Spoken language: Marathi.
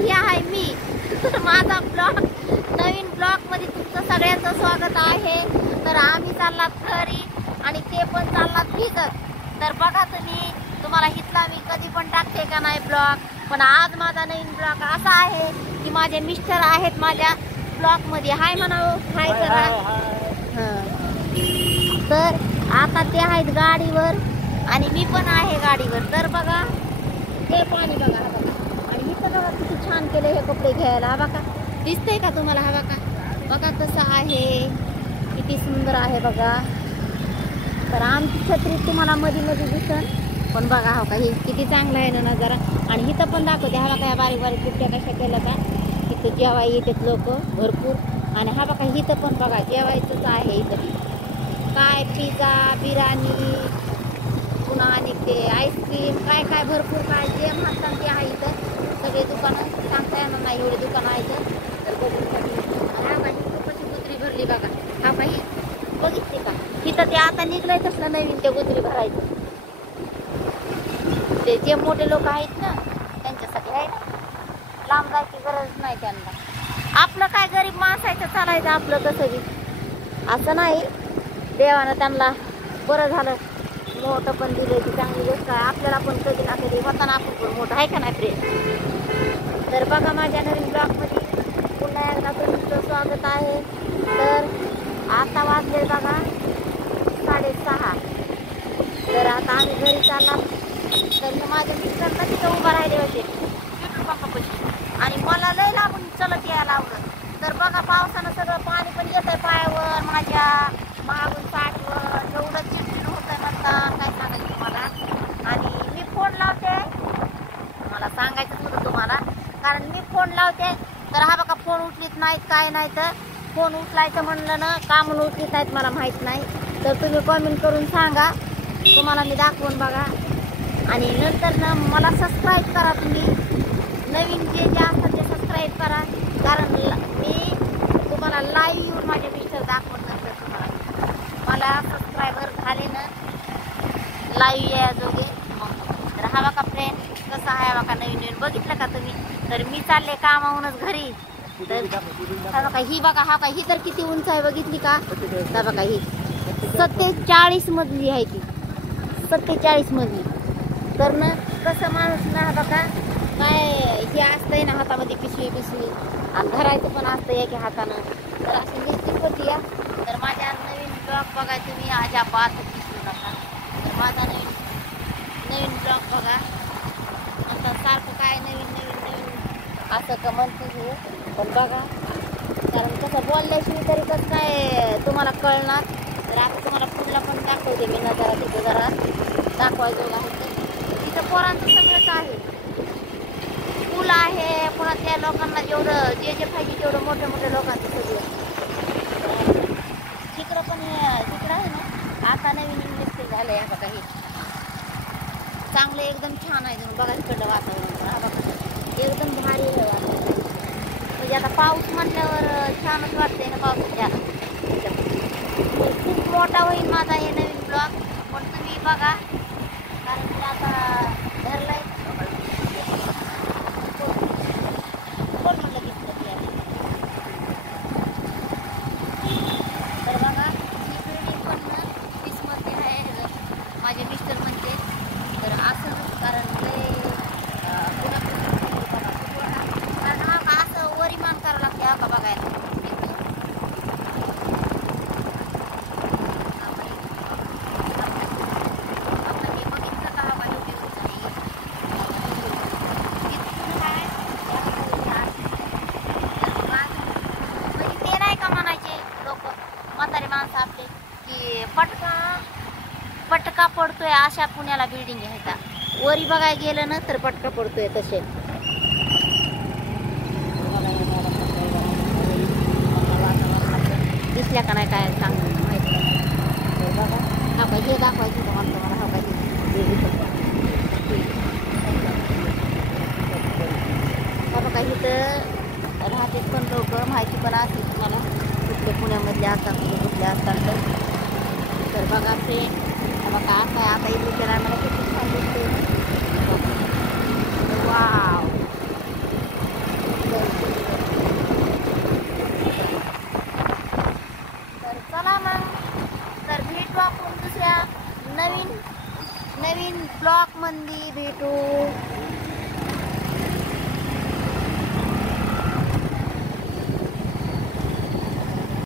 ही आहे मी. माझा ब्लॉग, नवीन ब्लॉग मध्ये तुमचं सगळ्यांचं स्वागत आहे. तर आम्ही चाललात घरी आणि ते पण चाललात भिजत. तर बघा तुम्हाला हितला मी कधी पण टाकते का नाही ब्लॉग, पण आज माझा नवीन ब्लॉग असा आहे की माझे मिस्टर आहेत माझ्या ब्लॉग मध्ये. हाय म्हणावं, हाय करा. तर आता ते आहेत गाडीवर आणि मी पण आहे गाडीवर. तर बघा हे पाणी बघा, हा बघा. आणि इथं बघा किती छान केलं हे कपडे घ्यायला. हा बघा, दिसतंय का तुम्हाला? हा बघा, बघा कसं आहे, किती सुंदर आहे बघा. तर आमची छत्री तुम्हाला मध्ये मध्ये दिसन, पण बघा हा का हे किती चांगलं आहे ना नजारा. आणि इथं पण दाखवते. हा बघा बारीक बारीक कुट्ट्या कशा केल्या का, तिथं जेवाय येतात लोक भरपूर. आणि हा बघा इथं पण बघा जेवायचंच आहे. इथं काय पिझ्झा, बिर्याणी, पुन्हा आणि ते आईस्क्रीम, काय काय भरपूर काय जे म्हणतात ते आहे इथं. सगळे दुकानं सांगता येणार नाही एवढे दुकानं आहेत. तर बघून हा काही कशी गुजरी भरली बघा. हा काही बघितली का? तिथं ते आता निघलंय तसलं नवीन ते गुजरी भरायचं. ते जे मोठे लोक आहेत ना त्यांच्यासाठी आहे ना, लांब जायची गरज नाही त्यांना. आपलं काय गरीब माणसाचं चालायचं आपलं कसं बी, असं नाही. देवानं त्यांना बरं झालं, मोठं पण दिलं ती चांगली गोष्ट आहे. आपल्याला पण कधी ना कधी होताना आपण पण मोठं आहे का नाही फ्रेंड. तर बघा माझ्या नवीन ब्लॉगमध्ये पुन्हा एकदा तुमचं स्वागत आहे. तर आता वाजले बघा 6:30. तर आता आम्ही घरी चालणार. तर माझ्या मिस्टरला तिथं उभं राहिले होते पेट्रोल पंपापाशी आणि मला लय लांबून चलत यायला आवडत. तर बघा पावसानं सगळं पाणी पण येत आहे पायावर, माझ्या मागून पाठवर एवढं चिडचिड होत आहे म्हणता काय सांगायचं तुम्हाला. आणि मी फोन लावते, मला सांगायचंच होतं तुम्हाला, कारण मी फोन लावते तर हा बघा फोन उचलीत नाहीत काय नाही. तर फोन उचलायचं म्हणलं ना का म्हणून उचलीत नाहीत मला माहीत नाही. तर तुम्ही कमेंट करून सांगा, तुम्हाला मी दाखवून बघा. आणि नंतर ना मला सबस्क्राईब करा. तुम्ही नवीन जे जे असतात ते सबस्क्राईब करा, कारण मी तुम्हाला लाईव्ह येऊन माझे मिस्टर दाखवत नंतर तुम्हाला मला सबस्क्रायबर झाले ना लाईव्ह याजोगे मग. तर हा बघा फ्रेंड कसं आहे बघा नवीन नवीन बघितलं का तुम्ही. तर मी चालले कामाहूनच घरी. तर हा बघा ही बघा, हा काय ही तर किती उंच आहे बघितली का? हा बघा ही 47 मजली आहे ती, 47 मजली. तर ना कसं माणूस ना बघा काय हे असतंय ना हातामध्ये पिशवी आणि धरायचं पण असतं एका हातानं. तर असं नुसती होती या. तर माझ्या नवीन ब्लॉग बघा तुम्ही अजिबात विसरू नका. तर माझा नवीन ब्लॉग बघा. आता सारखं काय नवीन नवीन नवीन असं का म्हणते हे, पण बघा कारण कसं बोलल्याशिवाय तरी कसं काय तुम्हाला कळणार. तर आता तुम्हाला पुढला पण दाखवते मी नजारा. तिथं जरा दाखवायचं आहे तिथं पोरांचं सगळंच आहे. पूल आहे, पुन्हा त्या लोकांना जेवढं जे जे पाहिजे तेवढं मोठ्या मोठ्या लोकांचं सगळं. तिकडं पण तिकडं आहे ना आता नवीन इंडस्ट्री झालं आहे बघा. हे चांगलं एकदम छान आहे तुम्ही बघा तिकडलं वातावरण. हा बघा एकदम भारी आहे वातावरण. म्हणजे आता पाऊस म्हणल्यावर छानच वाटतंय ना पावसाच्या. खूप मोठा होईल माझा हे नवीन ब्लॉग, पण तुम्ही बघा कारण मी आता धरलाय. कोण म्हणलं दिसतं ते तर बघा ही बिल्डिंग पण ना 20 मध्ये आहे माझे मिस्टर म्हणते. तर असं कारण कारण हा असं वरिमान करावं लागते हा का बघायला. आपले की पटका पडतोय अशा पुण्याला बिल्डिंग आहेत. वरी बघायला गेलं ना तर पटका पडतोय तसे. दिसल्या का नाही काय सांगतो माहिती नाही. बघा हा काय हे दाखवायचं तुम्हाला हा काय हा बघा इथं राहते पण लोक माहिती पण असते तुम्हाला कुठले पुण्यामधले असतात कुठले असतात. तर बघा फ्रेंड बघा असं आता इथे केला मला किती छान दिसते. वाव नवीन ब्लॉग मध्ये भेटू.